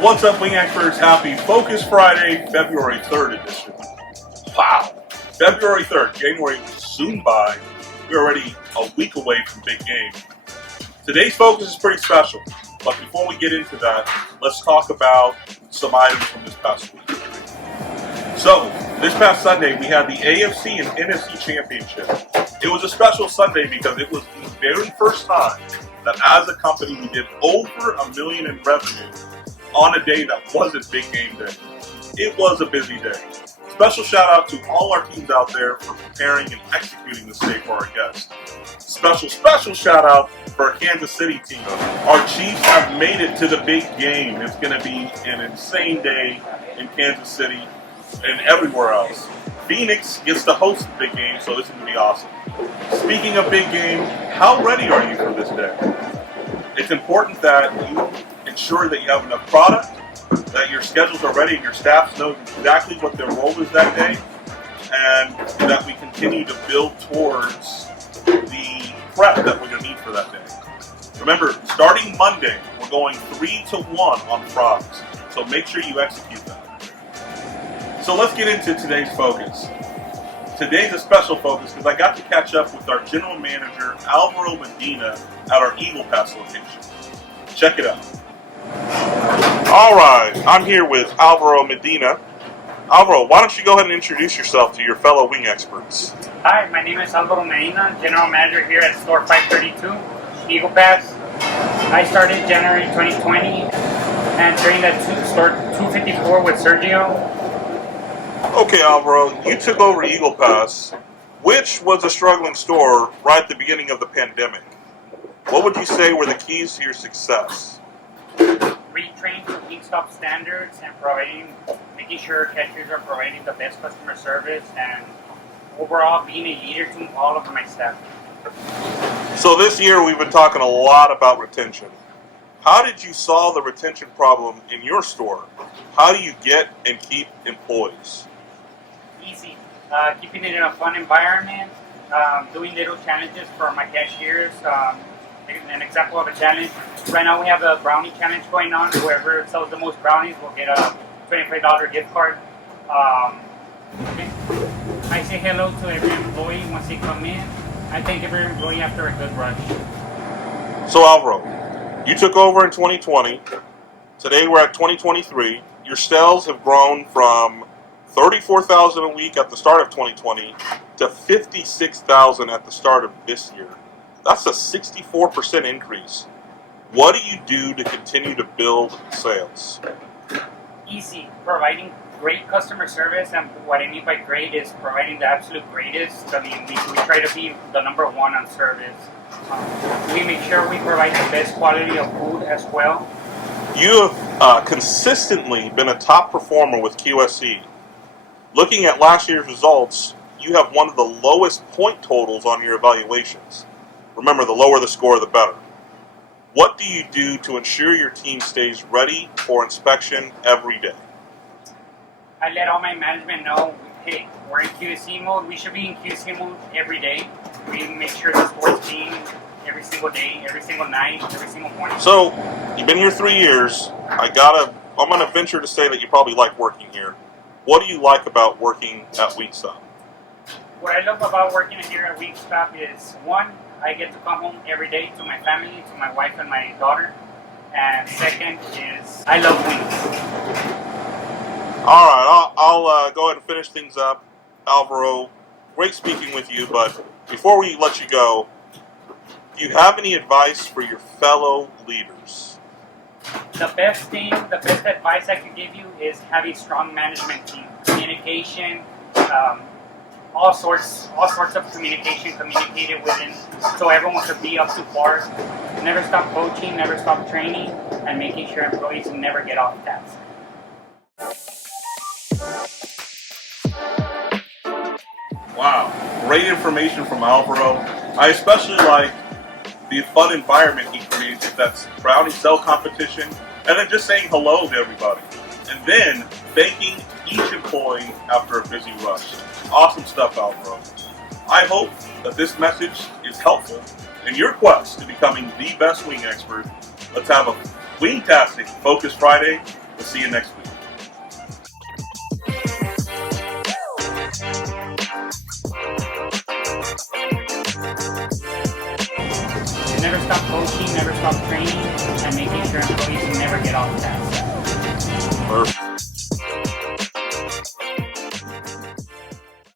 What's up, Wing Experts? Happy Focus Friday, February 3rd edition. Wow, February 3rd, January will soon by. We're already a week away from big game. Today's focus is pretty special, but before we get into that, let's talk about some items from this past week. So, this past Sunday, we had the AFC and NFC Championship. It was a special Sunday because it was the very first time that as a company we did over $1 million in revenue on a day that wasn't big game day. It was a busy day. Special shout out to all our teams out there for preparing and executing this day for our guests. Special shout out for our Kansas City team. Our Chiefs have made it to the big game. It's going to be an insane day in Kansas City and everywhere else. Phoenix gets to host the big game, so this is going to be awesome. Speaking of big game, how ready are you for this day? It's important that you ensure that you have enough product, that your schedules are ready and your staff knows exactly what their role is that day, and that we continue to build towards the prep that we're going to need for that day. Remember, starting Monday, we're going 3-1 on fries, so make sure you execute that. So let's get into today's focus. Today's a special focus because I got to catch up with our general manager, Alvaro Medina, at our Eagle Pass location. Check it out. All right, I'm here with Alvaro Medina. Alvaro, why don't you go ahead and introduce yourself to your fellow wing experts? Hi, my name is Alvaro Medina, General Manager here at Store 532, Eagle Pass. I started January 2020 and trained at Store 254 with Sergio. Okay, Alvaro, you took over Eagle Pass, which was a struggling store right at the beginning of the pandemic. What would you say were the keys to your success? Retrained to Wingstop standards and making sure cashiers are providing the best customer service and overall being a leader to all of my staff. So this year we've been talking a lot about retention. How did you solve the retention problem in your store? How do you get and keep employees? Easy. Keeping it in a fun environment, doing little challenges for my cashiers. An example of a challenge, right now we have a brownie challenge going on. Whoever sells the most brownies will get a $25 gift card. Okay. I say hello to every employee once they come in. I thank every employee after a good rush. So Alvaro, you took over in 2020. Today we're at 2023. Your sales have grown from $34,000 a week at the start of 2020 to $56,000 at the start of this year. That's a 64% increase. What do you do to continue to build sales? Easy. Providing great customer service, and what I mean by great is providing the absolute greatest. I mean, we try to be the number one on service. We make sure we provide the best quality of food as well. You have consistently been a top performer with QSC. Looking at last year's results, you have one of the lowest point totals on your evaluations. Remember, the lower the score, the better. What do you do to ensure your team stays ready for inspection every day? I let all my management know, hey, we're in QC mode. We should be in QC mode every day. We make sure the store's clean every single day, every single night, every single morning. So, you've been here 3 years. I'm going to venture to say that you probably like working here. What do you like about working at Wingstop? What I love about working here at Wingstop is, one, I get to come home every day to my family, to my wife and my daughter. And second is, I love wings. All right, I'll go ahead and finish things up. Alvaro, great speaking with you, but before we let you go, do you have any advice for your fellow leaders? The best advice I can give you is have a strong management team. Communication, all sorts of communication communicated within, so everyone could be up to par. Never stop coaching, never stop training, and making sure employees never get off task. Wow, great information from Alvaro. I especially like the fun environment he creates. That's brownie cell competition, and then just saying hello to everybody, and then thanking each employee after a busy rush. Awesome stuff, Alvaro. I hope that this message is helpful in your quest to becoming the best wing expert. Let's have a wing-tastic Focus Friday We'll see you next week. And never stop coaching, never stop training, and making sure employees never get off task. Perfect.